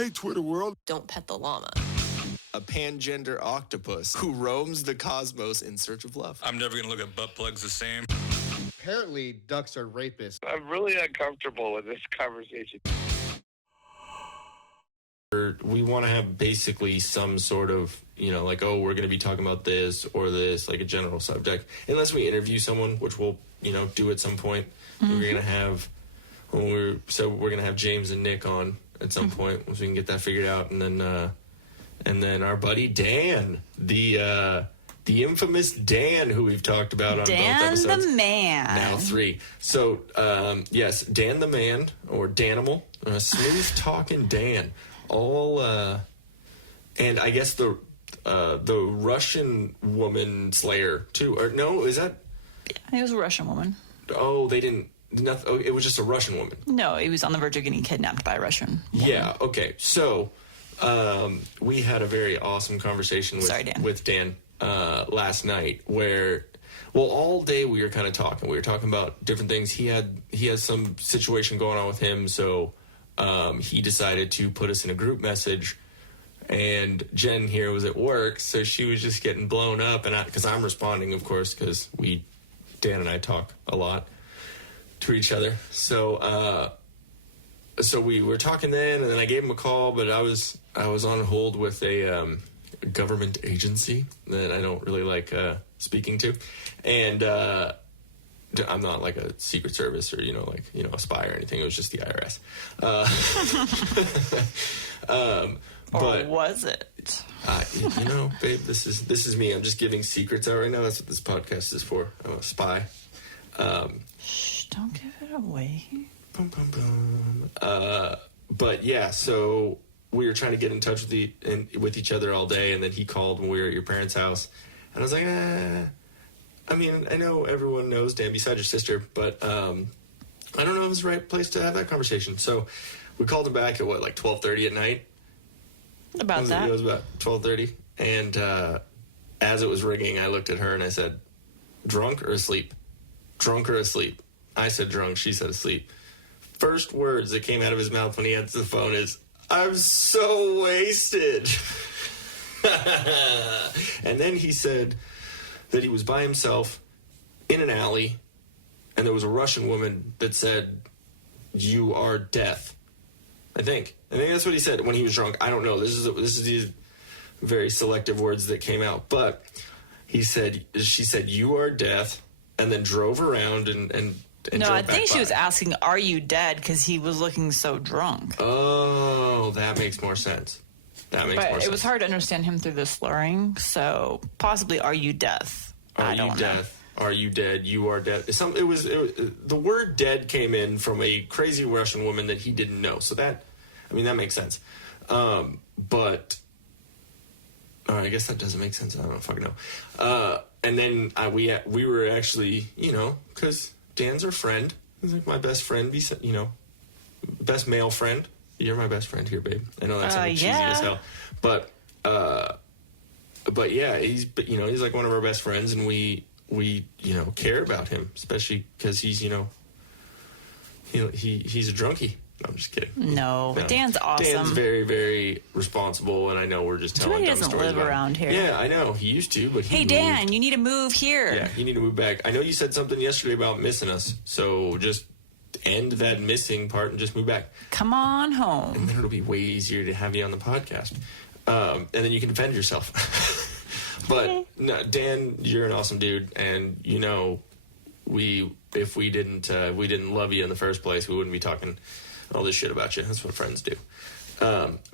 Hey, Twitter world. Don't pet the llama. A pangender octopus who roams the cosmos in search of love. I'm never going to look at butt plugs the same. Apparently, ducks are rapists. I'm really uncomfortable with this conversation. We want to have basically some sort of, like, oh, we're going to be talking about this or this, like a general subject. Unless we interview someone, which we'll, do at some point. Mm-hmm. We're going to have, we're going to have James and Nick on at some point once we can get that figured out. And then our buddy Dan, the infamous Dan, who we've talked about on both episodes. Dan the Man. Now 3. So, yes, Dan the Man, or Danimal, smooth talking Dan. And I guess the Russian woman slayer too. Or no, is that? Yeah, it was a Russian woman. Oh, they didn't. It was just a Russian woman. No, he was on the verge of getting kidnapped by a Russian woman. Yeah. Okay. So, we had a very awesome conversation with Dan last night, where, all day we were kind of talking. We were talking about different things. He has some situation going on with him, so. He decided to put us in a group message, and Jen here was at work, so she was just getting blown up, and because I'm responding, of course, because Dan and I talk a lot to each other. So we were talking then, and then I gave him a call, but I was on hold with a government agency that I don't really like speaking to, and I'm not like a Secret Service or, a spy or anything. It was just the IRS. Or was it? Babe, this is me. I'm just giving secrets out right now. That's what this podcast is for. I'm a spy. Shh, don't give it away. Boom, boom, boom. But yeah, so we were trying to get in touch with each other all day, and then he called when we were at your parents' house, and I was like, I mean, I know everyone knows Dan besides your sister, but I don't know if it's the right place to have that conversation. So we called him back at, 12:30 at night? About that. It was about 12:30. And as it was ringing, I looked at her and I said, drunk or asleep? Drunk or asleep? I said drunk. She said asleep. First words that came out of his mouth when he answered the phone is, I'm so wasted. And then he said that he was by himself in an alley, and there was a Russian woman that said, you are death. I think that's what he said when he was drunk. I don't know. This is these very selective words that came out. But she said, you are death, and then drove around and no, I think she was asking, are you dead? Because he was looking so drunk. Oh, that makes more sense. But it was hard to understand him through the slurring, so possibly, are you death? Are you death? Are you dead? You are dead. It was the word dead came in from a crazy Russian woman that he didn't know. So that makes sense. But I guess that doesn't make sense. I don't fucking know. And then we were actually, because Dan's our friend. He's like my best friend, best male friend. You're my best friend here, babe. I know that's cheesy as hell, but yeah, he's like one of our best friends, and we care about him, especially because he's he's a drunkie. No, I'm just kidding. No, but Dan's awesome. Dan's very, very responsible, and I know we're just telling dumb stories. He doesn't live around here. Yeah, I know. He used to, but hey, Dan, you need to move here. Yeah, you need to move back. I know you said something yesterday about missing us, so just end that missing part and just move back. Come on home. And then it'll be way easier to have you on the podcast. And then you can defend yourself. But no, Dan, you're an awesome dude, and if we didn't love you in the first place, we wouldn't be talking all this shit about you. That's what friends do.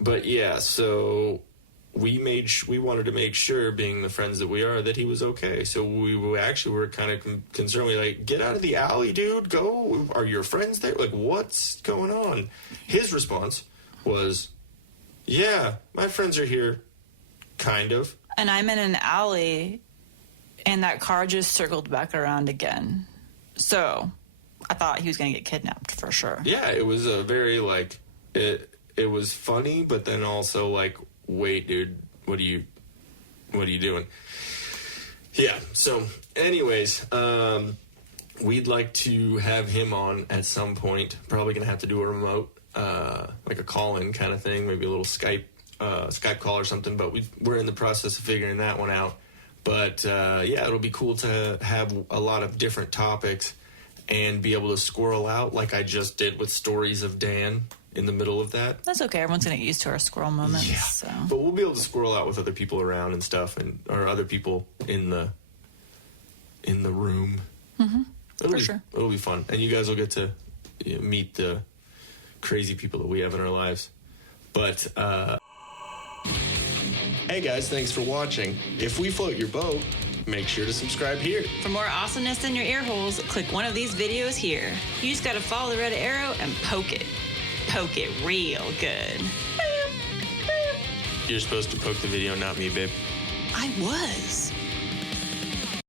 But yeah, so we wanted to make sure, being the friends that we are, that he was okay. So we were kind of concerned. We like, get out of the alley, dude. Go. Are your friends there? Like, what's going on? His response was, yeah, my friends are here, kind of. And I'm in an alley, and that car just circled back around again. So I thought he was going to get kidnapped for sure. Yeah, it was a very, it was funny, but then also like, wait, dude, what are you doing? Yeah, so anyways, we'd like to have him on at some point. Probably going to have to do a remote. like a call-in kind of thing, maybe a little Skype call or something. But we're in the process of figuring that one out. But yeah, it'll be cool to have a lot of different topics and be able to squirrel out like I just did with Stories of Dan in the middle of that. That's okay. Everyone's going to get used to our squirrel moments. Yeah. So. But we'll be able to squirrel out with other people around and stuff, or other people in the room. Mm-hmm. For sure. It'll be fun. And you guys will get to meet the crazy people that we have in our lives. But, hey guys, thanks for watching. If we float your boat, make sure to subscribe here. For more awesomeness in your ear holes, click one of these videos here. You just gotta follow the red arrow and poke it. Poke it real good. You're supposed to poke the video, not me, babe. I was.